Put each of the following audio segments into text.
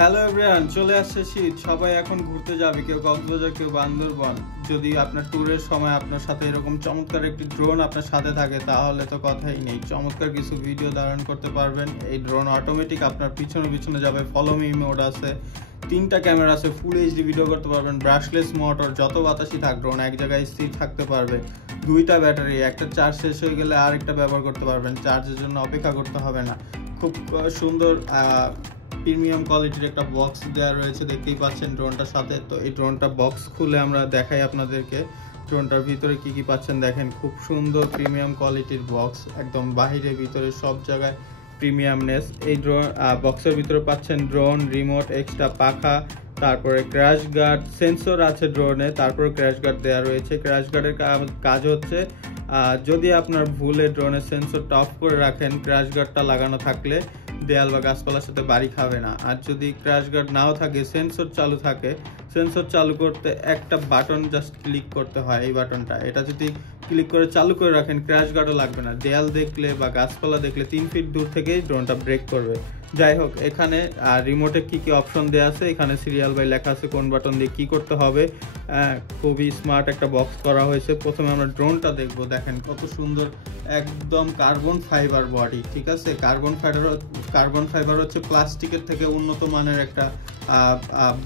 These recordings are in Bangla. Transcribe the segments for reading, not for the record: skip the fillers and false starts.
হ্যালো এভরিওয়ান, চলে আসছে শীত। সবাই এখন ঘুরতে যাবে, কেউ কক্সবাজার, কেউ বান্দরবান। যদি আপনার ট্যুরের সময় আপনার সাথে এরকম চমৎকার একটি ড্রোন আপনার সাথে থাকে তাহলে তো কথাই নেই। চমৎকার কিছু ভিডিও ধারণ করতে পারবেন। এই ড্রোন অটোমেটিক আপনার পিছনে পিছনে যাবে, ফলো মি মোড আছে, 3টা ক্যামেরা আছে, ফুল এইচডি ভিডিও করতে পারবেন, ব্রাশলেস মোটর, যত বাতাসই থাক ড্রোন এক জায়গায় স্থির থাকতে পারবে। 2টা ব্যাটারি, একটা চার্জ শেষ হয়ে গেলে আরেকটা ব্যবহার করতে পারবেন, চার্জের জন্য অপেক্ষা করতে হবে না। খুব সুন্দর প্রিমিয়াম কোয়ালিটির একটা বক্স দেওয়া রয়েছে, দেখতেই পাচ্ছেন ড্রোনটার সাথে। তো এই ড্রোনটা বক্স খুলে আমরা দেখাই আপনাদেরকে ড্রোনটার ভিতরে কি কি পাচ্ছেন। দেখেন, খুব সুন্দর প্রিমিয়াম কোয়ালিটির বক্স, একদম বাহিরে ভিতরে সব জায়গায় প্রিমিয়ামনেস। এই ড্রোন বক্সের ভিতরে পাচ্ছেন ড্রোন, রিমোট, এক্সট্রা পাখা, তারপরে ক্র্যাশ গার্ড, সেন্সর আছে ড্রোনে, তারপরে ক্র্যাশ গার্ড দেওয়া রয়েছে। ক্র্যাশ গার্ডের কাজ হচ্ছে যদি আপনার ভুলে ড্রোনের সেন্সরটা অফ করে রাখেন, ক্র্যাশ গার্ডটা লাগানো থাকলে দেয়াল বা গাছপালার সাথে বাড়ি খাবে না। আর যদি ক্র্যাশ গার্ড নাও থাকে, সেন্সর চালু থাকে, সেন্সর চালু করতে একটা বাটন জাস্ট ক্লিক করতে হয়, এই বাটনটা। এটা যদি ক্লিক করে চালু করে রাখেন, ক্র্যাশ গার্ডও লাগবে না। দেয়াল দেখলে বা গাছপালা দেখলে 3 ফিট দূর থেকেই ড্রোনটা ব্রেক করবে। যাই হোক, এখানে রিমোটে কি কি অপশন দেওয়া আছে, এখানে সিরিয়াল বাই লেখা আছে কোন বাটন দিয়ে কি করতে হবে। খুবই স্মার্ট একটা বক্স করা হয়েছে। প্রথমে আমরা ড্রোনটা দেখবো। দেখেন কত সুন্দর, একদম কার্বন ফাইবার বডি, ঠিক আছে। কার্বন ফাইবার হচ্ছে প্লাস্টিকের থেকে উন্নত মানের একটা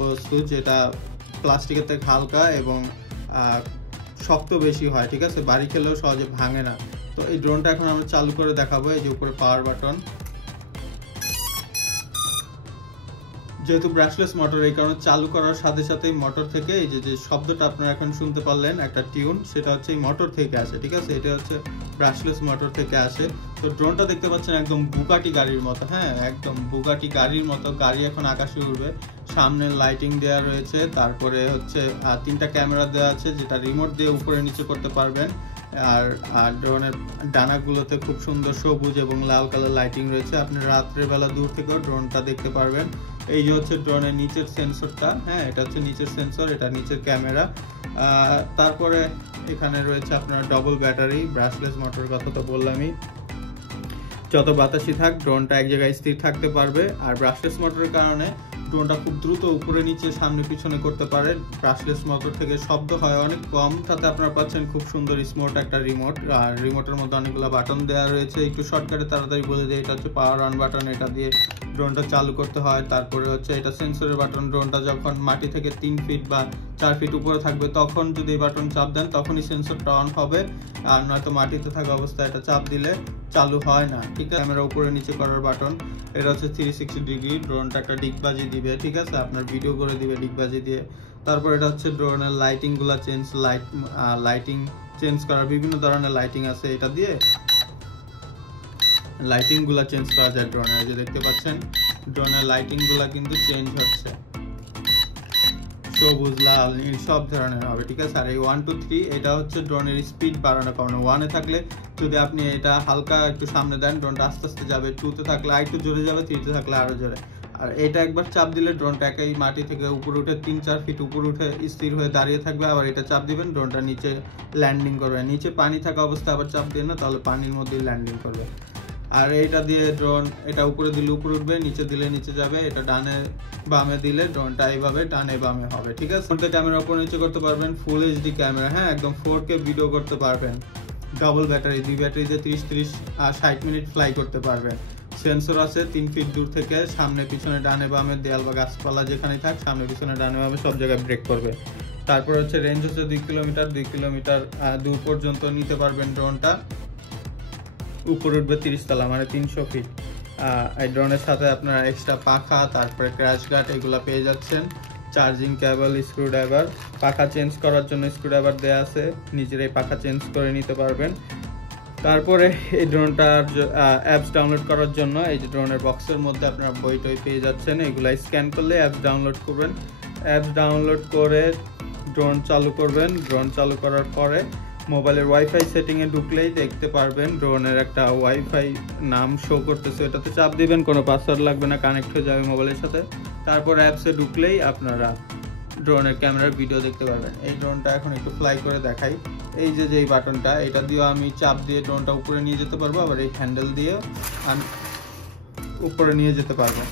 বস্তু, যেটা প্লাস্টিকের থেকে হালকা এবং শক্ত বেশি হয়, ঠিক আছে। বাড়ি খেলেও সহজে ভাঙে না। তো এই ড্রোনটা এখন আমরা চালু করে দেখাবো। এই যে উপরে পাওয়ার বাটন, যেহেতু ব্রাশলেস মোটর, এই কারণে চালু করার সাথে সাথেই মোটর থেকে এই যে শব্দটা আপনারা এখন শুনতে পারলেন, একটা টিউন, সেটা হচ্ছে এই মোটর থেকে আসে, ঠিক আছে। এটা হচ্ছে ব্রাশলেস মোটর থেকে আসে। তো ড্রোনটা দেখতে পাচ্ছেন একদম বুগাটি গাড়ির মতো, হ্যাঁ, একদম বুগাটি গাড়ির মতো। গাড়ি এখন আকাশে উড়বে। সামনে লাইটিং দেওয়া রয়েছে, তারপরে হচ্ছে 3টা ক্যামেরা দেওয়া আছে, যেটা রিমোট দিয়ে উপরে নিচে করতে পারবেন। আর ড্রোনের ডানাগুলোতে খুব সুন্দর সবুজ এবং লাল কালার লাইটিং রয়েছে। আপনি রাত্রের বেলা দূর থেকেও ড্রোনটা দেখতে পারবেন। এই যে হচ্ছে ড্রোনের নিচের সেন্সরটা, হ্যাঁ, এটা হচ্ছে নিচের সেন্সর, এটা নিচের ক্যামেরা। তারপরে এখানে রয়েছে আপনার ডবল ব্যাটারি, ব্রাশলেস মোটর কথা তো বললামই। যত বাতাসই থাক ড্রোনটা এক জায়গায় স্থির থাকতে পারবে। আর ব্রাশলেস মোটরের কারণে ড্রোনটা খুব দ্রুত উপরে নিচে সামনে পিছনে করতে পারে। ব্রাশলেস মোটর থেকে শব্দ হয় অনেক কম। তাতে আপনারা পাচ্ছেন খুব সুন্দর স্মার্ট একটা রিমোট। আর রিমোটের মধ্যে অনেকগুলো বাটন দেওয়া রয়েছে। একটু শর্টকাটে তাড়াতাড়ি বলে দিই, এটা হচ্ছে পাওয়ার অন বাটন, এটা দিয়ে ড্রোনটা চালু করতে হয়। তারপরে হচ্ছে এটা সেন্সরের বাটন, ড্রোনটা যখন মাটি থেকে 3 ফিট বা 4 ফিট উপরে থাকবে তখন যদি এই বাটন চাপ দেন তখনই সেন্সরটা অন হবে। আর নয়তো মাটিতে থাকা অবস্থায় এটা চাপ দিলে চালু হয় না, ঠিক আছে। ক্যামেরা উপরে নিচে করার বাটন, এটা হচ্ছে 360 ডিগ্রি, ড্রোনটা একটা ডিগবাজি দিবে, ঠিক আছে, আপনার ভিডিও করে দিবে ডিগবাজি দিয়ে। তারপর এটা হচ্ছে ড্রোনের লাইটিংগুলো লাইটিং চেঞ্জ করার বিভিন্ন ধরনের লাইটিং আছে, এটা দিয়ে লাইটিংগুলো চেঞ্জ করা যায় ড্রোনের। যে দেখতে পাচ্ছেন ড্রোনের লাইটিংগুলো কিন্তু চেঞ্জ হচ্ছে, সবুজ, লাল, নীল সব ধরনের হবে, ঠিক আছে। আর এই 1 2 3 এটা হচ্ছে ড্রোনের স্পিড বাড়ানো কমানো। 1-এ থাকলে যদি আপনি এটা হালকা একটু সামনে দেন, ড্রোনটা আস্তে আস্তে যাবে। 2-তে থাকলে আরেকটু জোরে যাবে, 3-তে থাকলে আরো জোরে। আর এটা একবার চাপ দিলে ড্রোনটা একাই মাটি থেকে উপরে উঠে 3-4 ফিট উপরে উঠে স্থির হয়ে দাঁড়িয়ে থাকবে। আবার এটা চাপ দিবেন, ড্রোনটা নিচে ল্যান্ডিং করবে। নিচে পানি থাকা অবস্থায় আবার চাপ দিয়ে না, তাহলে পানির মধ্যেই ল্যান্ডিং করবে। আর এটা দিয়ে ড্রোন, এটা উপরে দিলে উপরে উঠবে, নিচে দিলে নিচে যাবে। এটা ডানে বামে দিলে ড্রোনটা এইভাবে ডানে বামে হবে, ঠিক আছে। ফোনটা ক্যামেরা উপরে নিচে করতে পারবেন, ফুল এইচডি ক্যামেরা, হ্যাঁ, একদম 4K ভিডিও করতে পারবেন। ডবল ব্যাটারি, 2 ব্যাটারিতে 30 আর 60 মিনিট ফ্লাই করতে পারবেন। সেন্সর আছে 3 ফিট দূর থেকে, সামনে পিছনে ডানে বামে দেয়াল বা গাছপালা যেখানেই থাক সামনে পিছনে ডানে বামে সব জায়গায় ব্রেক করবে। তারপর হচ্ছে রেঞ্জ হচ্ছে 2 কিলোমিটার দূর পর্যন্ত নিতে পারবেন ড্রোনটা। উপরে উঠবে 30 তলা, মানে 300 ফিট। এই ড্রোনের সাথে আপনারা এক্সট্রা পাখা, তারপরে ক্র্যাশ গার্ড এগুলো পেয়ে যাচ্ছেন। চার্জিং কেবল, স্ক্রুড্রাইভার, পাখা চেঞ্জ করার জন্য স্ক্রুড্রাইভার দেওয়া আছে, নিজেরাই পাখা চেঞ্জ করে নিতে পারবেন। তারপরে এই ড্রোনটার অ্যাপস ডাউনলোড করার জন্য এই যে ড্রোনের বক্সের মধ্যে আপনারা বই টই পেয়ে যাচ্ছেন। এগুলো স্ক্যান করলে অ্যাপস ডাউনলোড করবেন। অ্যাপস ডাউনলোড করে ড্রোন চালু করবেন। ড্রোন চালু করার পরে মোবাইলের ওয়াইফাই সেটিংয়ে ঢুকলেই দেখতে পারবেন ড্রোনের একটা ওয়াইফাই নাম শো করতেছে, এটাতে চাপ দিবেন, কোনো পাসওয়ার্ড লাগবে না, কানেক্ট হয়ে যাবে মোবাইলের সাথে। তারপর অ্যাপসে ঢুকলেই আপনারা ড্রোনের ক্যামেরার ভিডিও দেখতে পারবেন। এই ড্রোনটা এখন একটু ফ্লাই করে দেখাই। এই যে বাটনটা, এটা দিয়েও আমি চাপ দিয়ে ড্রোনটা উপরে নিয়ে যেতে পারবো, আবার এই হ্যান্ডেল দিয়েও আমি উপরে নিয়ে যেতে পারবো।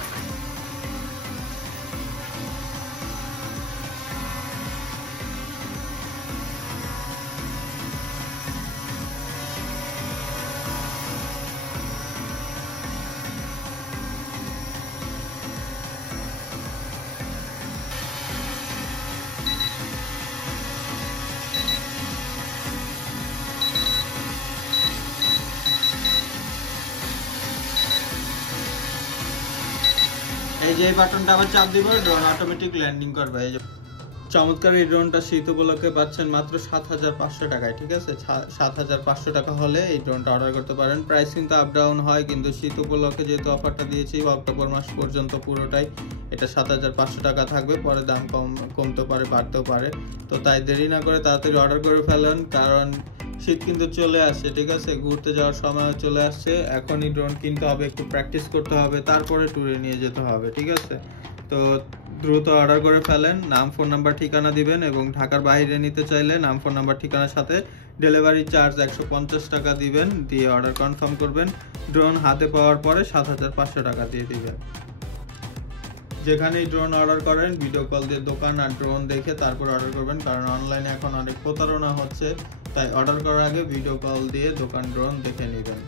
এই যে এই বাটনটা আবার চাপ দিব, ড্রোন অটোমেটিক ল্যান্ডিং করবে। এই যে চমৎকার এই ড্রোনটা শীত উপলক্ষে পাচ্ছেন মাত্র 7,500 টাকায়, ঠিক আছে? 7,500 টাকা হলে এই ড্রোনটা অর্ডার করতে পারেন। প্রাইস কিন্তু আপ ডাউন হয়, কিন্তু শীত উপলক্ষে যেহেতু অফারটা দিয়েছি অক্টোবর মাস পর্যন্ত পুরোটাই এটা 7,500 টাকা থাকবে। পরে দাম কমতে পারে, বাড়তেও পারে। তো তাই দেরি না করে তাড়াতাড়ি অর্ডার করে ফেলেন, কারণ শীত কিন্তু চলে আসছে, ঠিক আছে? ঘুরতে যাওয়ার সময় চলে আসছে। এখনই ড্রোন কিনতে হবে, একটু প্র্যাকটিস করতে হবে, তারপরে ট্যুরে নিয়ে যেতে হবে, ঠিক আছে? তো দ্রুত অর্ডার করে ফেলেন। নাম, ফোন নাম্বার, ঠিকানা দিবেন, এবং ঢাকার বাইরে নিতে চাইলে নাম, ফোন নাম্বার, ঠিকানার সাথে ডেলিভারি চার্জ 150 টাকা দিবেন, দিয়ে অর্ডার কনফার্ম করবেন। ড্রোন হাতে পাওয়ার পরে 7,500 টাকা দিয়ে দিবেন। যেখানেই ড্রোন অর্ডার করেন ভিডিও কল দিয়ে দোকান আর ড্রোন দেখে তারপর অর্ডার করবেন, কারণ অনলাইনে এখন অনেক প্রতারণা হচ্ছে। তাই অর্ডার করার আগে ভিডিও কল দিয়ে দোকান, ড্রোন দেখে নেবেন।